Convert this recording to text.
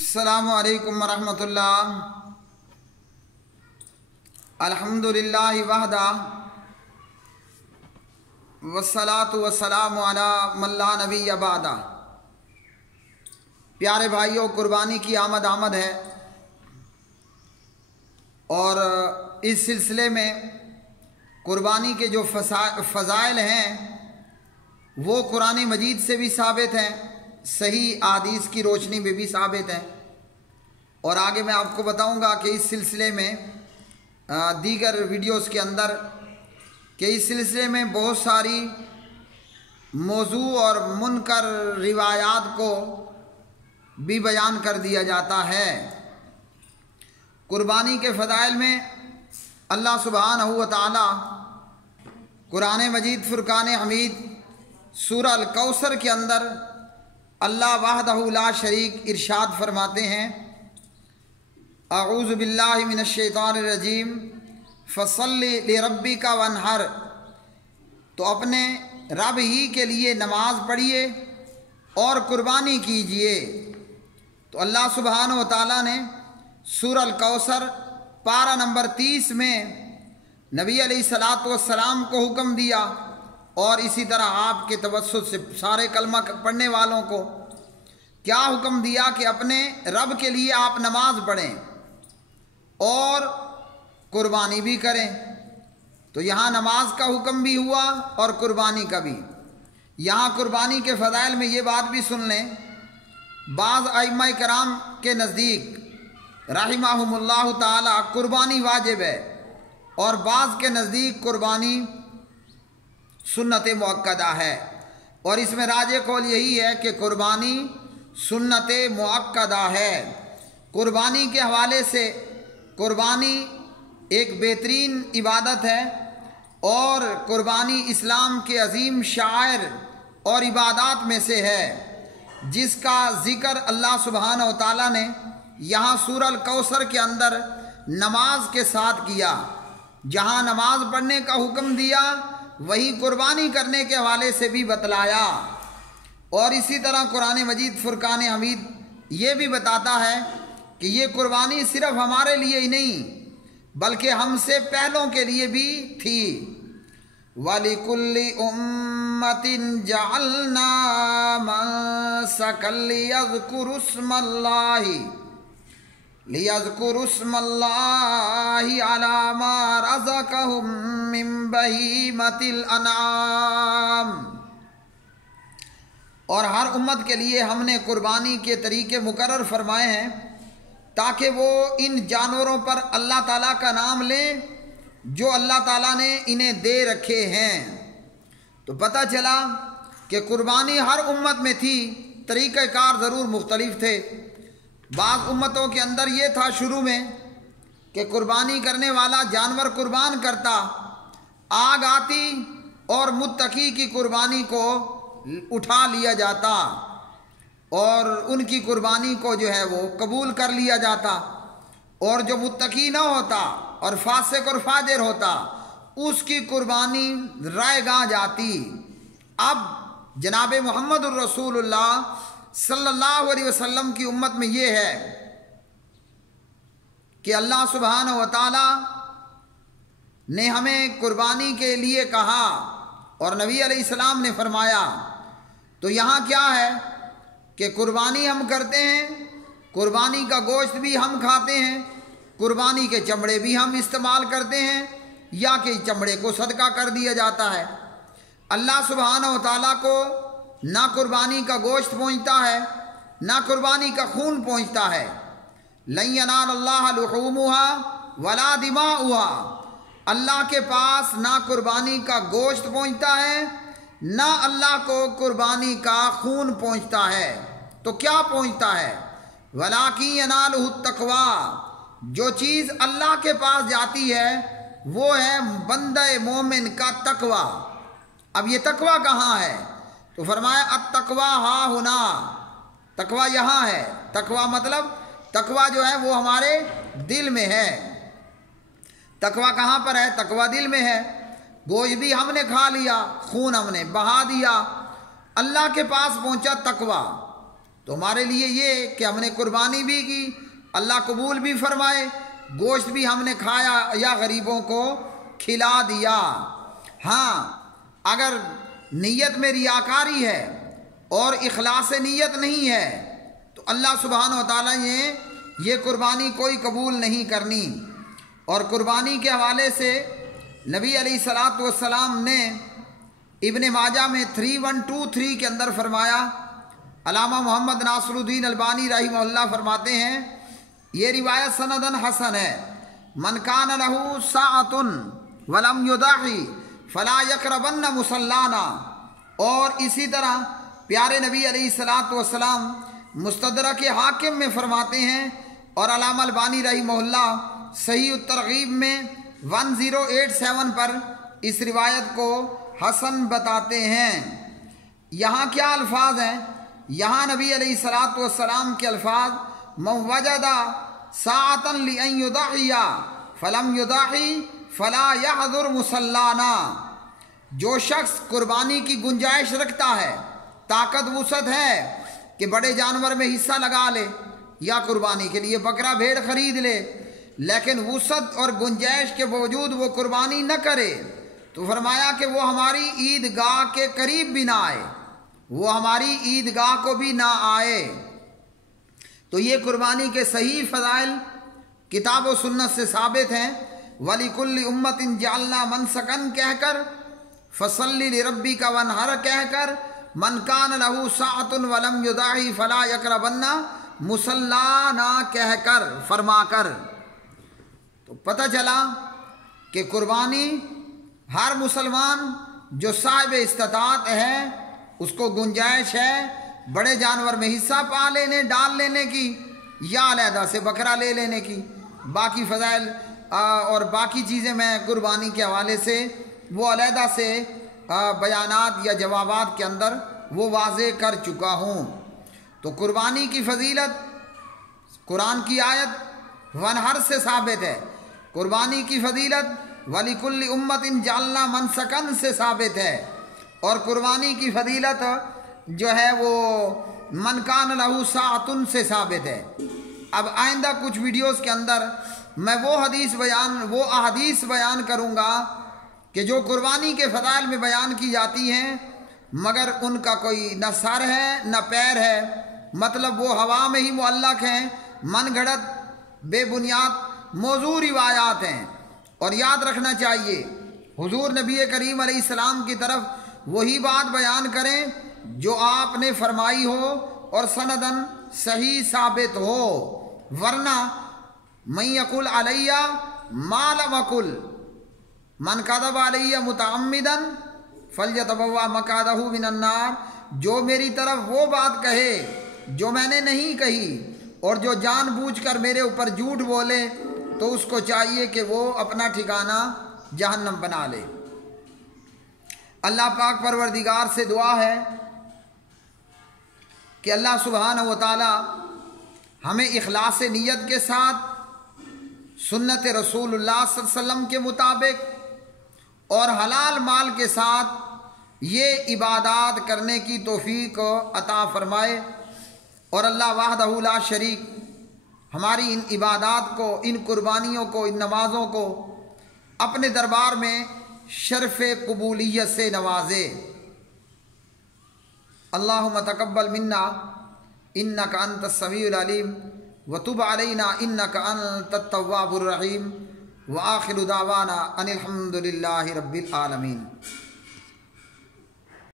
السلام علیکم ورحمۃ اللہ الحمدللہ وحدہ والصلاة والسلام علی من لا نبی بعدہ۔ پیارے بھائیوں، قربانی کی آمد ہے، اور اس سلسلے میں قربانی کے جو فضائل ہیں وہ قرآن مجید سے بھی ثابت ہیں، صحیح احادیث کی روشنی میں بھی ثابت ہیں، اور آگے میں آپ کو بتاؤں گا کہ اس سلسلے میں دیگر ویڈیوز کے اندر کہ اس سلسلے میں بہت ساری موضوع اور منکر روایات کو بھی بیان کر دیا جاتا ہے۔ قربانی کے فضائل میں اللہ سبحانہ و تعالی قرآن مجید فرقان حمید سورہ الکوثر کے اندر اللہ وحدہ لا شریک ارشاد فرماتے ہیں، اعوذ باللہ من الشیطان الرجیم فصلی لربک وانحر، تو اپنے رب ہی کے لیے نماز پڑھیے اور قربانی کیجئے۔ تو اللہ سبحانہ و تعالیٰ نے سورہ الکوثر پارہ نمبر 30 میں نبی علیہ الصلوۃ والسلام کو حکم دیا، اور اسی طرح آپ کے توسط سے سارے کلمہ پڑھنے والوں کو کیا حکم دیا کہ اپنے رب کے لیے آپ نماز پڑھیں اور قربانی بھی کریں۔ تو یہاں نماز کا حکم بھی ہوا اور قربانی کا بھی۔ یہاں قربانی کے فضائل میں یہ بات بھی سن لیں، بعض ائمہ کرام کے نزدیک رحمہم اللہ تعالی قربانی واجب ہے، اور بعض کے نزدیک قربانی سنت مؤکدہ ہے، اور اس میں راجح قول یہی ہے کہ قربانی سنت مؤکدہ ہے۔ قربانی کے حوالے سے قربانی ایک بہترین عبادت ہے، اور قربانی اسلام کے عظیم شعائر اور عبادات میں سے ہے، جس کا ذکر اللہ سبحانہ و تعالیٰ نے یہاں سورہ الکوثر کے اندر نماز کے ساتھ کیا۔ جہاں نماز پڑھنے کا حکم دیا وہی قربانی کرنے کے حوالے سے بھی بتلایا، اور اسی طرح قرآن مجید فرقان حمید یہ بھی بتاتا ہے کہ یہ قربانی صرف ہمارے لیے ہی نہیں بلکہ ہم سے پہلوں کے لیے بھی تھی۔ وَلِكُلِّ أُمَّةٍ جَعَلْنَا مَنسَكًا لِيَذْكُرُوا اسْمَ اللَّهِ عَلَى مَا رَزَقَهُم مِّن بَهِيمَةِ الْأَنْعَامِ، اور ہر امت کے لیے ہم نے قربانی کے طریقے مقرر فرمائے ہیں تاکہ وہ ان جانوروں پر اللہ تعالیٰ کا نام لیں جو اللہ تعالیٰ نے انہیں دے رکھے ہیں۔ تو پتہ چلا کہ قربانی ہر امت میں تھی، طریقہ کار ضرور مختلف تھے۔ بعض امتوں کے اندر یہ تھا شروع میں کہ قربانی کرنے والا جانور قربان کرتا، آگ آتی اور متقی کی قربانی کو اٹھا لیا جاتا اور ان کی قربانی کو جو ہے وہ قبول کر لیا جاتا، اور جو متقی نہ ہوتا اور فاسق اور فاجر ہوتا اس کی قربانی رائے گاہ جاتی۔ اب جناب محمد الرسول اللہ صلی اللہ علیہ وسلم کی امت میں یہ ہے کہ اللہ سبحانہ و تعالی نے ہمیں قربانی کے لیے کہا اور نبی علیہ السلام نے فرمایا۔ تو یہاں کیا ہے کہ قربانی ہم کرتے ہیں، قربانی کا گوشت بھی ہم کھاتے ہیں، قربانی کے چمڑے بھی ہم استعمال کرتے ہیں، یا کہ چمڑے کو صدقہ کر دیا جاتا ہے۔ اللہ سبحانہ و تعالیٰ کو نہ قربانی کا گوشت پہنچتا ہے نہ قربانی کا خون پہنچتا ہے۔ لن ینال اللہ لحومها ولا دماؤها، اللہ کے پاس نہ قربانی کا گوشت پہنچتا ہے نہ اللہ کو قربانی کا خون پہنچتا ہے۔ تو کیا پہنچتا ہے؟ ولاکن ینالہ التقوی، جو چیز اللہ کے پاس جاتی ہے وہ ہے بندہ مومن کا تقوی۔ اب یہ تقوی کہاں ہے؟ تو فرمایا التقوی ہا ہنا، تقوی یہاں ہے۔ تقوی مطلب تقوی جو ہے وہ ہمارے دل میں ہے۔ تقوی کہاں پر ہے؟ تقوی دل میں ہے۔ گوشت بھی ہم نے کھا لیا، خون ہم نے بہا دیا، اللہ کے پاس پہنچا تقوی۔ تو ہمارے لیے یہ کہ ہم نے قربانی بھی کی، اللہ قبول بھی فرمائے، گوشت بھی ہم نے کھایا یا غریبوں کو کھلا دیا۔ ہاں اگر نیت میں ریاکاری ہے اور اخلاص نیت نہیں ہے تو اللہ سبحانہ و تعالیٰ نے یہ قربانی کوئی قبول نہیں کرنی۔ اور قربانی کے حوالے سے نبی علیہ الصلاۃ والسلام نے ابن ماجہ میں 3123 کے اندر فرمایا، علامہ محمد ناصر الدین البانی رحمہ اللہ فرماتے ہیں یہ روایت سندن حسن ہے، من کان لہ ساعۃ ولم یضحی فلا یقربن مصلانا۔ اور اسی طرح پیارے نبی علیہ الصلاۃ والسلام مستدرک حاکم میں فرماتے ہیں، اور علامہ البانی رحمہ اللہ صحیح الترغیب میں 1087 پر اس روایت کو حسن بتاتے ہیں۔ یہاں کیا الفاظ ہیں؟ یہاں نبی علیہ الصلاۃ والسلام کے الفاظ من وجد ساعۃ لأن یضحی فلم یضحی فلا یحضر مصلانا۔ جو شخص قربانی کی گنجائش رکھتا ہے، طاقت وسعت ہے کہ بڑے جانور میں حصہ لگا لے یا قربانی کے لیے بکرا بھیڑ خرید لے، لیکن وسعت اور گنجائش کے باوجود وہ قربانی نہ کرے، تو فرمایا کہ وہ ہماری عیدگاہ کے قریب بھی نہ آئے، وہ ہماری عیدگاہ کو بھی نہ آئے۔ تو یہ قربانی کے صحیح فضائل کتاب و سنت سے ثابت ہیں۔ وَلِكُلِّ أُمَّةٍ جَعَلْنَا مَنْسَكًا کہہ کر، فَصَلِّ لِرَبِّكَ وَانْحَرْ کہہ کر، مَنْ كَانَ لَهُ سَاعَةٌ وَلَمْ يُضَحِّ فَلَا يَقْرَبَنَّ مُصَلَّانَا کہہ کر فرما کر۔ تو پتہ چلا کہ قربانی ہر مسلمان جو صاحب استطاعت ہے اس کو گنجائش ہے بڑے جانور میں حصہ پا لینے ڈال لینے کی یا علیحدہ سے بکرا لے لینے کی۔ باقی فضائل اور باقی چیزیں میں قربانی کے حوالے سے وہ علیحدہ سے بیانات یا جوابات کے اندر وہ واضح کر چکا ہوں۔ تو قربانی کی فضیلت قرآن کی آیت وانحر سے ثابت ہے، قربانی کی فضیلت وَلِكُلِّ أُمَّةٍ جَعَلْنَا مَنْسَكًا سے ثابت ہے، اور قربانی کی فضیلت جو ہے وہ من کان لہ ساعۃ سے ثابت ہے۔ اب آئندہ کچھ ویڈیوز کے اندر میں وہ احادیث بیان کروں گا کہ جو قربانی کے فضائل میں بیان کی جاتی ہیں مگر ان کا کوئی نہ سر ہے نہ پیر ہے، مطلب وہ ہوا میں ہی معلق ہیں، من گھڑت بے بنیاد موضوع روایات ہیں۔ اور یاد رکھنا چاہیے حضور نبی کریم علیہ السلام کی طرف وہی بات بیان کریں جو آپ نے فرمائی ہو اور سندن صحیح ثابت ہو، ورنہ من یقول علیہ ما لم اقل من کذب علیہ متعمدا فلیتبوأ مقعدہ من النار۔ جو میری طرف وہ بات کہے جو میں نے نہیں کہی اور جو جان بوجھ کر میرے اوپر جھوٹ بولے تو اس کو چاہیے کہ وہ اپنا ٹھکانہ جہنم بنا لے۔ اللہ پاک پروردگار سے دعا ہے کہ اللہ سبحانہ و تعالی ہمیں اخلاص نیت کے ساتھ سنت رسول اللہ صلی اللہ علیہ وسلم کے مطابق اور حلال مال کے ساتھ یہ عبادات کرنے کی توفیق عطا فرمائے، اور اللہ وحدہ لا شریک ہماری ان عبادات کو، ان قربانیوں کو، ان نمازوں کو اپنے دربار میں شرف قبولیت سے نوازے۔ اللہم تقبل منا انک انت السمیع العلیم وتب علینا انک انت التواب الرحیم وآخر دعوانا ان الحمد للہ رب العالمین۔